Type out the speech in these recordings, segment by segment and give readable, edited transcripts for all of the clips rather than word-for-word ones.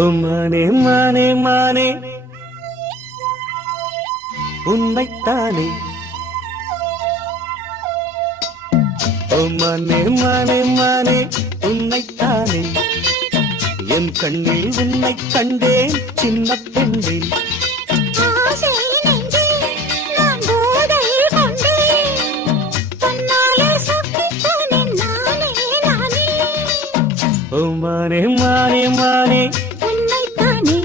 ஓ மானே மானே மானே உன்னைத்தானே. ஓ மானே மானே மானே உன்னைத்தானே. என் கண்ணில் உன்னை கண்டேன் சின்ன பெண்ணே. ஓ மானே மானே மானே உன்னைத்தானே.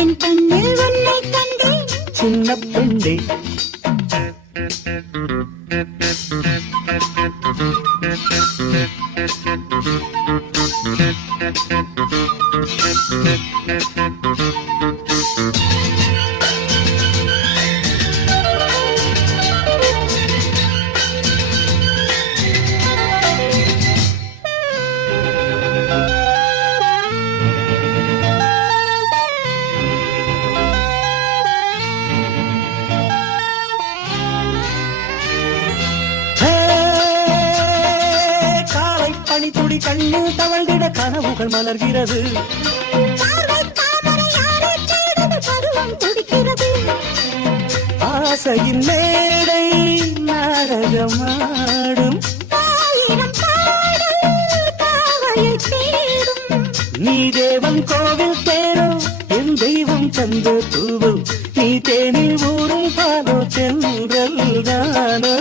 என் கண்ணில் உன்னை கண்டேன் சின்ன பெண்ணே. துடி கண்ணு தவழ்ந்திட கனவுகள் மலர்கிறது. ஆசையின் மேடை நாடகமாடும். நீ தேவன் கோவில் தேரோ என் தெய்வம் தந்த தூவோ. நீ தேனில் ஊரும் பாலோ தென்றல் தானோ.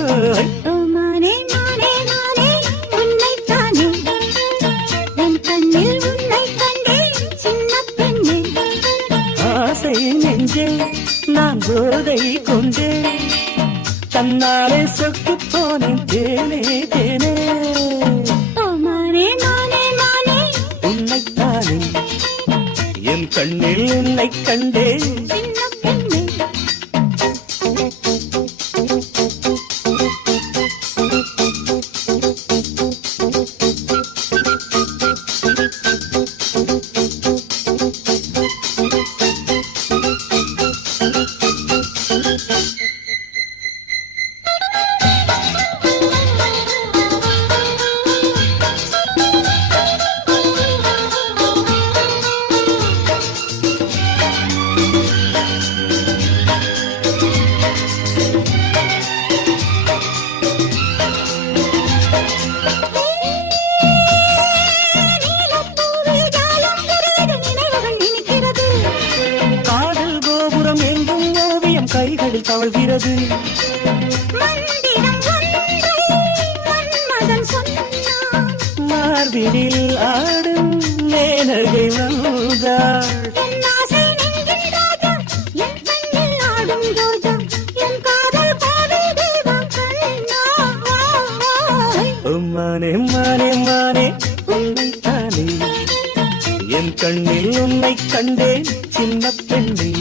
நான் போதை கொண்டே தன்னாலே சொத்து போனேன் தேனே தேனே. உன்னைத்தானே என் கண்ணில் உன்னை கண்டேன். கைகளில் தவழ்கிறது. மார்பினில் ஆடும் மேனகை வந்தாள். மானே மானே மானே உன்னைத்தானே. என் கண்ணில் உன்னை கண்டேன் சின்ன பெண்ணே.